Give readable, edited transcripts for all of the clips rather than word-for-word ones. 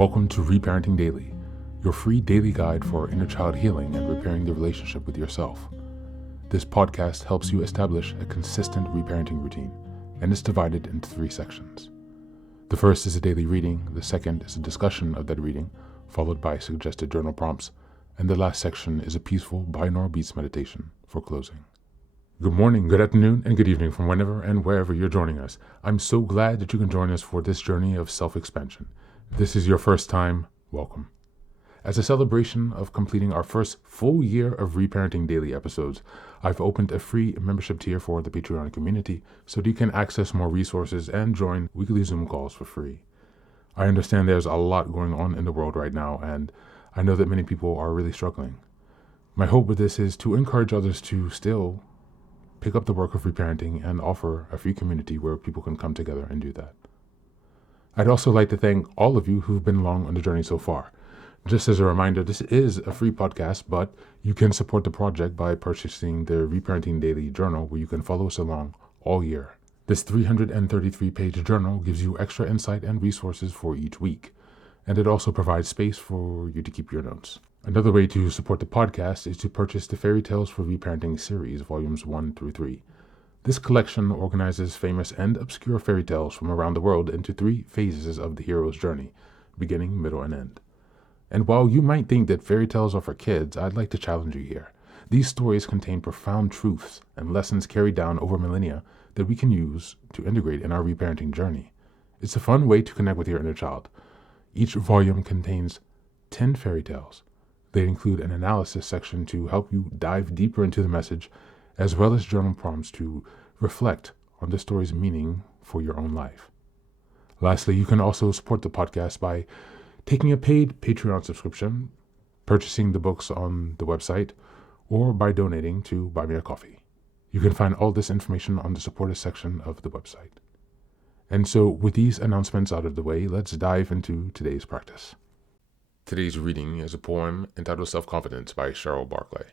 Welcome to Reparenting Daily, your free daily guide for inner child healing and repairing the relationship with yourself. This podcast helps you establish a consistent reparenting routine and is divided into 3 sections. The first is a daily reading, the second is a discussion of that reading, followed by suggested journal prompts, and the last section is a peaceful binaural beats meditation for closing. Good morning, good afternoon, and good evening from whenever and wherever you're joining us. I'm so glad that you can join us for this journey of self-expansion. If this is your first time, welcome. As a celebration of completing our first full year of Reparenting Daily episodes, I've opened a free membership tier for the Patreon community so that you can access more resources and join weekly Zoom calls for free. I understand there's a lot going on in the world right now, and I know that many people are really struggling. My hope with this is to encourage others to still pick up the work of reparenting and offer a free community where people can come together and do that. I'd also like to thank all of you who've been along on the journey so far. Just as a reminder, this is a free podcast, but you can support the project by purchasing the Reparenting Daily journal where you can follow us along all year. This 333-page journal gives you extra insight and resources for each week, and it also provides space for you to keep your notes. Another way to support the podcast is to purchase the Fairy Tales for Reparenting series, volumes 1 through 3. This collection organizes famous and obscure fairy tales from around the world into 3 phases of the hero's journey, beginning, middle, and end. And while you might think that fairy tales are for kids, I'd like to challenge you here. These stories contain profound truths and lessons carried down over millennia that we can use to integrate in our reparenting journey. It's a fun way to connect with your inner child. Each volume contains 10 fairy tales. They include an analysis section to help you dive deeper into the message, as well as journal prompts to reflect on the story's meaning for your own life. Lastly, you can also support the podcast by taking a paid Patreon subscription, purchasing the books on the website, or by donating to Buy Me a Coffee. You can find all this information on the supporter section of the website. And so, with these announcements out of the way, let's dive into today's practice. Today's reading is a poem entitled Self-Confidence by Cheryl Barclay.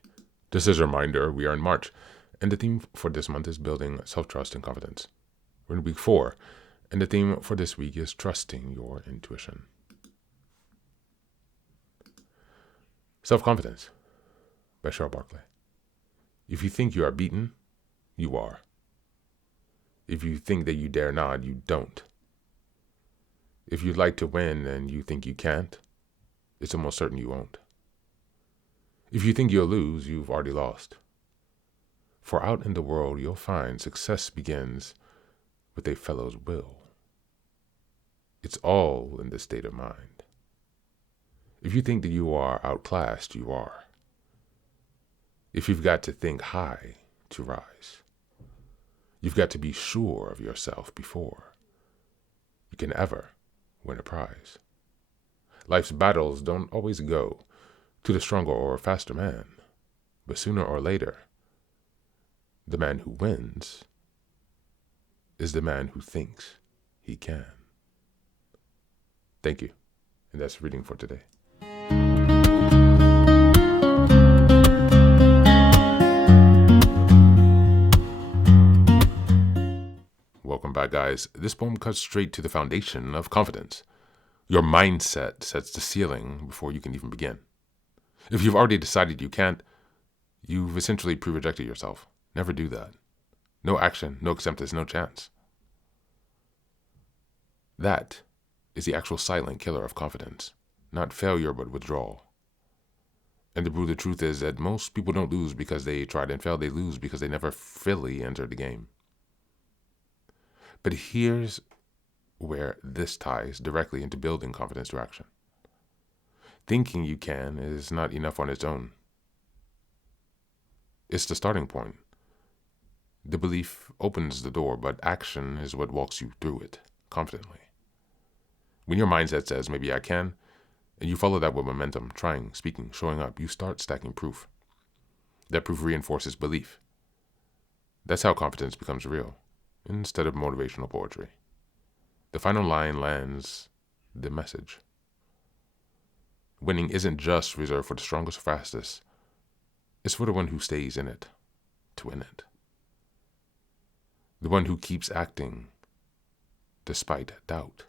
Just as a reminder, we are in March, and the theme for this month is building self-trust and confidence. We're in week 4, and the theme for this week is trusting your intuition. Self-Confidence by Cheryl Barclay. If you think you are beaten, you are. If you think that you dare not, you don't. If you'd like to win and you think you can't, it's almost certain you won't. If you think you'll lose, you've already lost. For out in the world, you'll find success begins with a fellow's will. It's all in the state of mind. If you think that you are outclassed, you are. If you've got to think high to rise, you've got to be sure of yourself before you can ever win a prize. Life's battles don't always go to the stronger or faster man, but sooner or later, the man who wins is the man who thinks he can. Thank you, and that's reading for today. Welcome back, guys. This poem cuts straight to the foundation of confidence. Your mindset sets the ceiling before you can even begin. If you've already decided you can't, you've essentially pre-rejected yourself. Never do that. No action, no acceptance, no chance. That is the actual silent killer of confidence. Not failure, but withdrawal. And the brutal truth is that most people don't lose because they tried and failed. They lose because they never fully entered the game. But here's where this ties directly into building confidence through action. Thinking you can is not enough on its own. It's the starting point. The belief opens the door, but action is what walks you through it confidently. When your mindset says, maybe I can, and you follow that with momentum, trying, speaking, showing up, you start stacking proof. That proof reinforces belief. That's how confidence becomes real, instead of motivational poetry. The final line lands the message. Winning isn't just reserved for the strongest or fastest. It's for the one who stays in it to win it. The one who keeps acting despite doubt.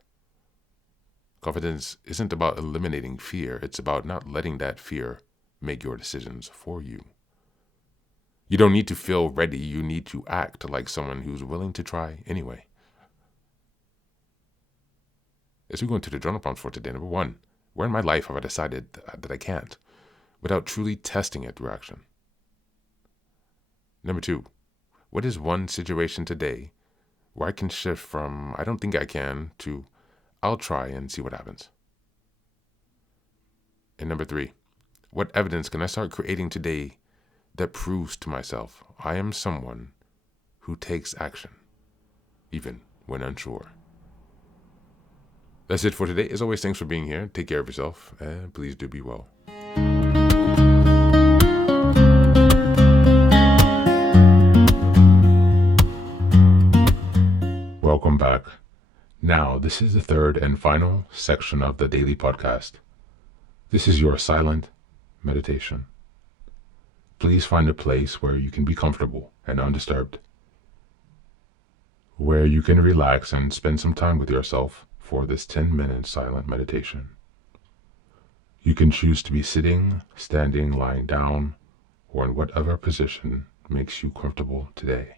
Confidence isn't about eliminating fear. It's about not letting that fear make your decisions for you. You don't need to feel ready. You need to act like someone who's willing to try anyway. As we go into the journal prompts for today, number 1, where in my life have I decided that I can't without truly testing it through action? Number 2, what is one situation today where I can shift from I don't think I can to I'll try and see what happens? And number 3, what evidence can I start creating today that proves to myself I am someone who takes action, even when unsure? That's it for today. As always, thanks for being here. Take care of yourself, and please do be well. Welcome back. Now, this is the third and final section of the daily podcast. This is your silent meditation. Please find a place where you can be comfortable and undisturbed, where you can relax and spend some time with yourself for this 10-minute silent meditation. You can choose to be sitting, standing, lying down, or in whatever position makes you comfortable today.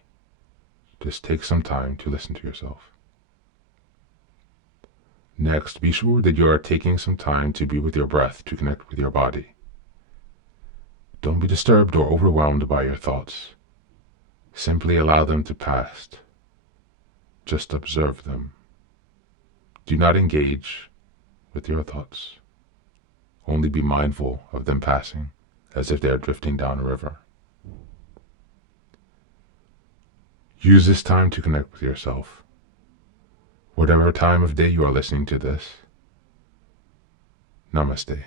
Just take some time to listen to yourself. Next, be sure that you are taking some time to be with your breath to connect with your body. Don't be disturbed or overwhelmed by your thoughts. Simply allow them to pass. Just observe them. Do not engage with your thoughts. Only be mindful of them passing as if they are drifting down a river. Use this time to connect with yourself. Whatever time of day you are listening to this, Namaste.